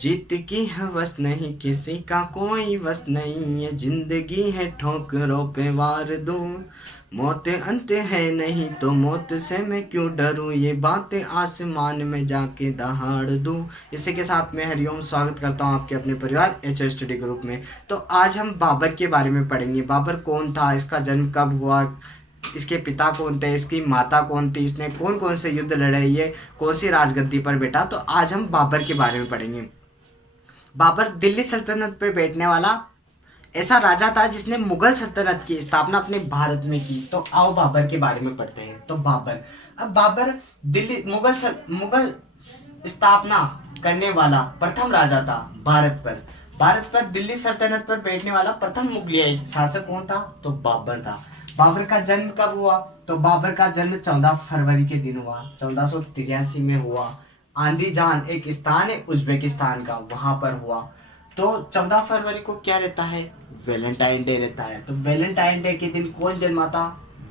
जीत की हवस नहीं किसी का कोई वस नहीं, ये जिंदगी है ठोकरों पे वार दूं। मौत अंत है नहीं तो मौत से मैं क्यों डरूं, ये बातें आसमान में जाके दहाड़ दूं। इसी के साथ मैं हरिओम स्वागत करता हूं आपके अपने परिवार एच स्टडी ग्रुप में। तो आज हम बाबर के बारे में पढ़ेंगे। बाबर कौन था, इसका जन्म कब हुआ, इसके पिता कौन थे, इसकी माता कौन थी, इसने कौन कौन से युद्ध लड़े, ये कौन सी राजगद्दी पर बैठा। तो आज हम बाबर के बारे में पढ़ेंगे। बाबर दिल्ली सल्तनत पर बैठने वाला ऐसा राजा था जिसने मुगल सल्तनत की स्थापना अपने भारत में की। तो आओ बाबर के बारे में पढ़ते हैं। तो बाबर, अब बाबर दिल्ली मुगल स्थापना करने वाला प्रथम राजा था भारत पर दिल्ली सल्तनत पर बैठने वाला प्रथम मुगलियाई शासक कौन था, तो बाबर था। बाबर का जन्म कब हुआ, तो बाबर का जन्म 14 फरवरी के दिन हुआ, 1483 में हुआ। आंदीजान एक स्थान है उज्बेकिस्तान का, वहां पर हुआ। तो 14 फरवरी को क्या रहता है, वैलेंटाइन डे रहता है। तो वैलेंटाइन डे के दिन कौन जन्मा था,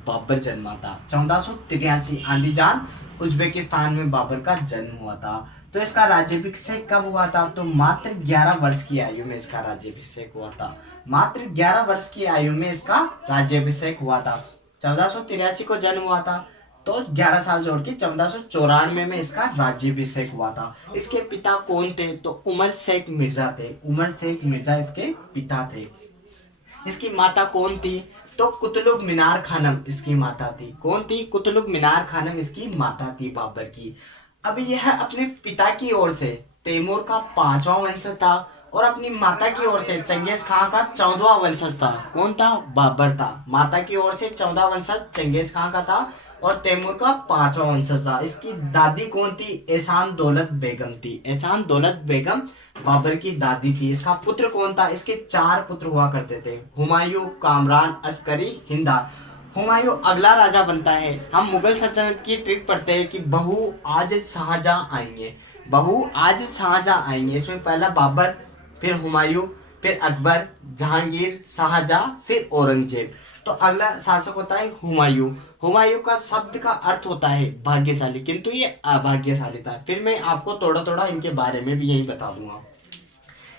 बाबर जन्मा था। 1483 आंदीजान उज्बेकिस्तान में बाबर का जन्म हुआ था। तो इसका राज्याभिषेक कब हुआ था, तो मात्र 11 वर्ष की आयु में इसका राज्याभिषेक हुआ था। मात्र 11 वर्ष की आयु में इसका राज्याभिषेक हुआ था। 1483 को जन्म हुआ था, तो 11 साल जोड़ के 1494 में इसका राज्याभिषेक हुआ था। इसके पिता कौन थे, तो उमर शेख मिर्जा थे। उमर शेख मिर्जा इसके पिता थे। इसकी माता कौन थी, तो कुतुब मीनार खानम इसकी माता थी। कौन थी, कुतुब मीनार खानम इसकी माता थी बाबर की। अब यह अपने पिता की ओर से तैमूर का 5वां वंशज था और अपनी माता की ओर से चंगेज खां का 14वां वंशज था। कौन था, बाबर था। माता की ओर से 14 वंशज चंगेज खां का था और तैमूर का 5वां वंशज था। इसकी दादी कौन थी, एहसान दौलत बेगम थी। एहसान दौलत बेगम बाबर की दादी थी। इसका पुत्र कौन था, इसके 4 पुत्र हुआ करते थे, हुमायूं, कामरान, अस्करी, हिंदार। हुमायूं अगला राजा बनता है। हम मुगल सल्तनत की ट्रिक पढ़ते हैं कि बहू आज शाहजहां आएंगे, बहू आज शाहजहां आएंगे। इसमें पहला बाबर, फिर हुमायूं, फिर अकबर, जहांगीर, शाहजहां, फिर औरंगजेब। तो अगला शासक होता है हुमायूं। हुमायूं का शब्द का अर्थ होता है भाग्यशाली, किंतु ये अभाग्यशाली था। फिर मैं आपको थोड़ा थोड़ा इनके बारे में भी यही बता दूंगा।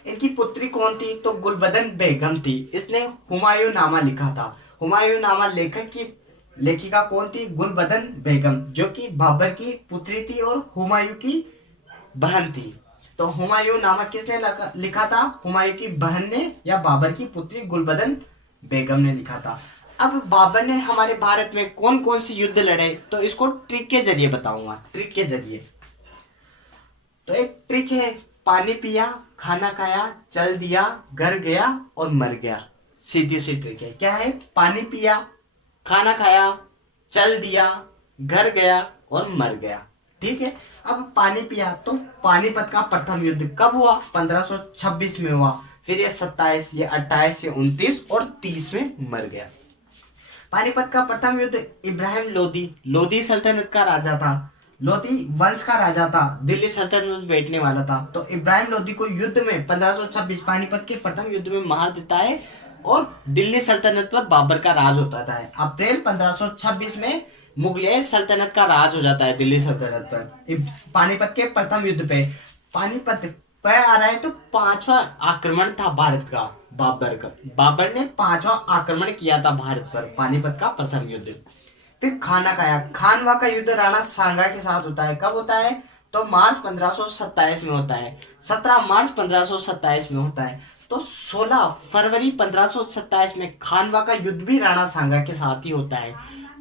इनकी पुत्री कौन थी, तो गुलबदन बेगम थी। इसने हुमायूं नामा लिखा था। हुमायूं नामा लेखिका कौन थी, गुलबदन बेगम, जो कि बाबर की पुत्री थी और हुमायूं की बहन थी। तो हुमायूं नामा किसने लिखा था, हुमायूं की बहन ने या बाबर की पुत्री गुलबदन बेगम ने लिखा था। अब बाबर ने हमारे भारत में कौन कौन से युद्ध लड़े, तो इसको ट्रिक के जरिए बताऊंगा। ट्रिक के जरिए, तो एक ट्रिक है, पानी पिया, खाना खाया, चल दिया, घर गया और मर गया। सीधी सी ट्रिक है। क्या है, पानी पिया, खाना खाया, चल दिया, घर गया और मर गया। ठीक है। अब पानी पिया, तो पानीपत का प्रथम युद्ध कब हुआ, 1526 में हुआ। फिर ये 27, ये 28, ये 29 और 30 में मर गया। पानीपत का प्रथम युद्ध इब्राहिम लोदी सल्तनत का राजा था। लोदी वंश का राजा था, दिल्ली सल्तनत में बैठने वाला था। तो इब्राहिम लोदी को युद्ध में 1526 पानीपत के प्रथम युद्ध में मार देता है और दिल्ली सल्तनत पर बाबर का राज होता है। अप्रैल 1526 में मुगलियाई सल्तनत का राज हो जाता है दिल्ली सल्तनत पर, पानीपत के प्रथम युद्ध पे। पानीपत पे आ रहा है तो 5वां आक्रमण था भारत का, बाबर ने 5वां आक्रमण किया था भारत पर, पानीपत का प्रथम युद्ध। फिर खाना खाया, खानवा का युद्ध राणा सांगा के साथ होता है। कब होता है, तो मार्च 1527 में होता है, 17 मार्च 1527 में होता है। तो 16 फरवरी 1527 में खानवा का युद्ध भी राणा सांगा के साथ ही होता है।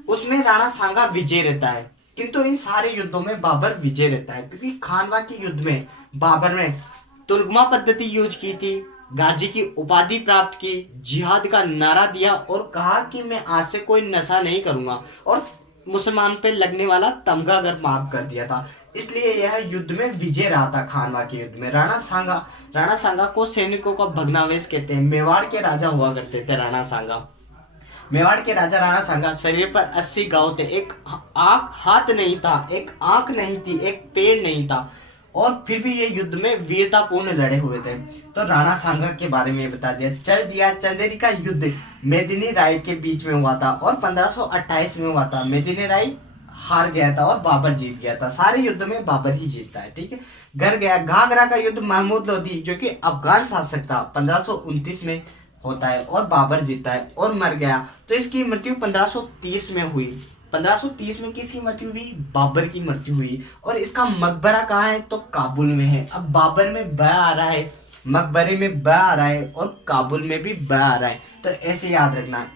उसमें राणा सांगा विजय रहता है, किंतु इन सारे युद्धों में बाबर विजय रहता है, क्योंकि खानवा के युद्ध में बाबर ने तुर्गमा पद्धति यूज की थी, गाजी की उपाधि प्राप्त की, जिहाद का नारा दिया और कहा कि मैं आज से कोई नशा नहीं करूंगा, और मुसलमान पे लगने वाला तमगा कर माफ कर दिया था। इसलिए यह युद्ध में विजय रहा था। खानवा के युद्ध में राणा सांगा को सैनिकों का भग्नावेश कहते हैं। मेवाड़ के राजा हुआ करते थे राणा सांगा। मेवाड़ के राजा राणा सांगा, शरीर पर 80 घाव थे, एक हाथ नहीं था, एक आंख नहीं थी, एक पैर नहीं था, और फिर भी ये युद्ध में वीरतापूर्ण लड़े हुए थे। तो राणा सांगा के बारे में बता दिया। चल दिया, चंदेरी का युद्ध मेदिनी राय के बीच में हुआ था और 1528 में हुआ था। मेदिनी राय हार गया था और बाबर जीत गया था। सारे युद्ध में बाबर ही जीतता है, ठीक है। घर गया, घाघरा का युद्ध महमूद लोधी जो कि अफगान शासक था 1529 में होता है और बाबर जीतता है और मर गया। तो इसकी मृत्यु 1530 में हुई। 1530 में किसकी मृत्यु हुई? बाबर की मृत्यु हुई। और इसका मकबरा कहाँ है? तो काबुल में है। अब बाबर में ब आ रहा है, मकबरे में ब आ रहा है और काबुल में भी ब आ रहा है, तो ऐसे याद रखना।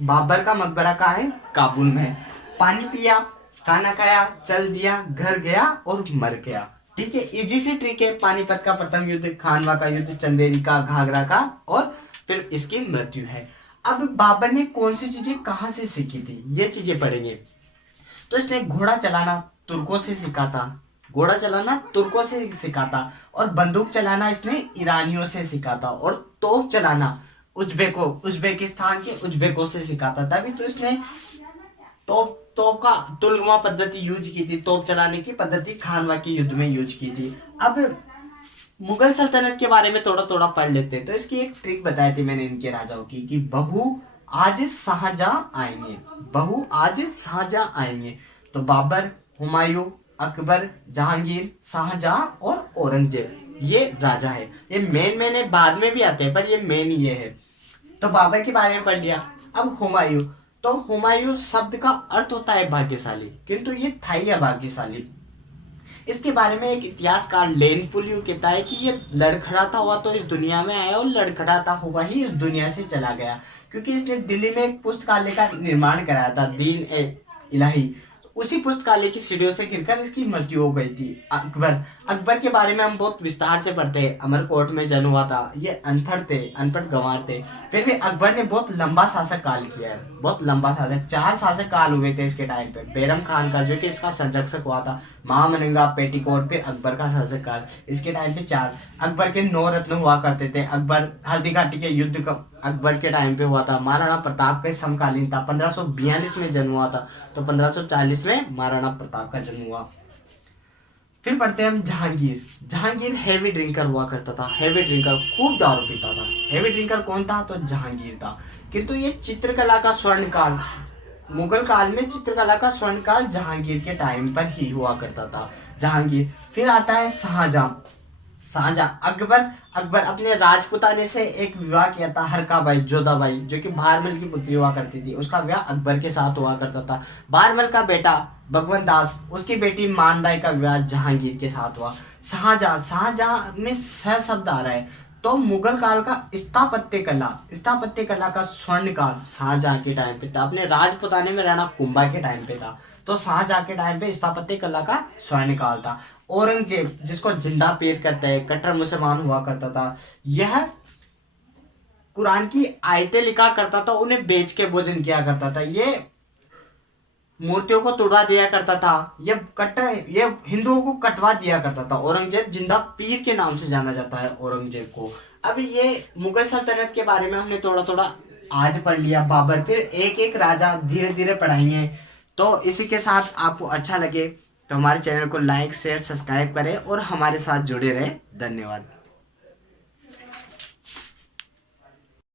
बाबर का मकबरा कहाँ है? काबुल में है। पानी पिया, खाना खाया, चल दिया, घर गया और मर गया, ठीक है। इजी सी ट्रिक है। पानीपत का प्रथम युद्ध, खानवा का युद्ध, चंदेरी का, घाघरा का, और फिर इसकी मृत्यु है। अब बाबर ने कौन सी चीजें कहाँ से सीखी थी, ये चीजें पढ़ेंगे। तो इसने घोड़ा चलाना तुर्कों से सीखा था, घोड़ा चलाना तुर्कों से सीखा था, और बंदूक चलाना इसने ईरानियों से सीखा था, और तोप चलाना उज्बेकिस्तान के उज्बेकों से सीखा था। तभी तो इसने तोप का तुलगमा पद्धति यूज की थी, तोप चलाने की पद्धति खानवा के युद्ध में यूज की थी। अब मुगल सल्तनत के बारे में थोड़ा थोड़ा पढ़ लेते हैं। तो इसकी एक ट्रिक बताई थी मैंने इनके राजाओं की कि बहू आज शाहजहां आएंगे, बहू आज शाहजहां आएंगे। तो बाबर, हुमायूं, अकबर, जहांगीर, शाहजहां और औरंगजेब ये राजा है। ये मेन है, बाद में भी आते हैं पर ये मेन ये है। तो बाबर के बारे में पढ़ लिया। अब हुमायूं, तो हुमायूं शब्द का अर्थ होता है भाग्यशाली, किंतु ये था ही भाग्यशाली। इसके बारे में एक इतिहासकार लेन पुलियो कहता है कि ये लड़खड़ाता हुआ तो इस दुनिया में आया और लड़खड़ाता हुआ ही इस दुनिया से चला गया, क्योंकि इसने दिल्ली में एक पुस्तकालय का निर्माण कराया था, दीन ए इलाही। उसी पुस्तकालय की सीढ़ियों से गिरकर इसकी मृत्यु हो गई थी। अकबर के बारे में हम बहुत विस्तार से पढ़ते हैं। अमरकोट में जन्म हुआ था। ये अनपढ़ थे, अनपढ़ गंवार थे, फिर भी अकबर ने बहुत लंबा शासक काल किया है, बहुत लंबा शासक, 4 शासक काल हुए थे इसके टाइम पे। बैरम खान का जो कि इसका संरक्षक हुआ था, महामनिंगा, पेटीकोट, फिर अकबर का शासक काल, इसके टाइम पे 4। अकबर के 9 रत्न हुआ करते थे। अकबर हल्दी घाटी के युद्ध का अकबर के टाइम पे हुआ था। महाराणा प्रताप के समकालीन था, 1542 में जन्म हुआ था, तो 1540 में महाराणा प्रताप का जन्म हुआ। फिर पढ़ते हैं हम जहांगीर। जहांगीर हैवी ड्रिंकर हुआ करता था, हैवी ड्रिंकर, खूब दारू पीता था। हैवी ड्रिंकर कौन था? तो जहांगीर था। किंतु ये चित्रकला का स्वर्ण काल, मुगल काल में चित्रकला का स्वर्ण काल जहांगीर के टाइम पर ही हुआ करता था। जहांगीर। फिर आता है शाहजहां। अकबर अपने राजपुताने से एक विवाह किया था, हरकाबाई, जोधाबाई, जो कि भारमल की पुत्री हुआ करती थी। उसका विवाह अकबर के साथ हुआ करता था। भारमल का बेटा भगवंत दास, उसकी बेटी मानबाई का विवाह जहांगीर के साथ हुआ। शाहजहां में स शब्द आ रहा है, तो मुगल काल का स्थापत्य कला का स्वर्ण काल शाहजहां के टाइम पे था। अपने राजपुताने में राणा कुंभा के टाइम पे था, तो शाहजहां के टाइम पे स्थापत्य कला का स्वर्ण काल था। औरंगजेब, जिसको जिंदा पीर कहते हैं, कट्टर मुसलमान हुआ करता था। यह कुरान की आयतें लिखा करता था, उन्हें बेच के भोजन किया करता था। ये मूर्तियों को तोड़वा दिया करता था, ये हिंदुओं को कटवा दिया करता था। औरंगजेब जिंदा पीर के नाम से जाना जाता है औरंगजेब को। अब ये मुगल सल्तनत के बारे में हमने थोड़ा थोड़ा आज पढ़ लिया। बाबर, फिर एक एक राजा धीरे धीरे पढ़ाएंगे। तो इसी के साथ आपको अच्छा लगे तो हमारे चैनल को लाइक, शेयर, सब्सक्राइब करें और हमारे साथ जुड़े रहे। धन्यवाद।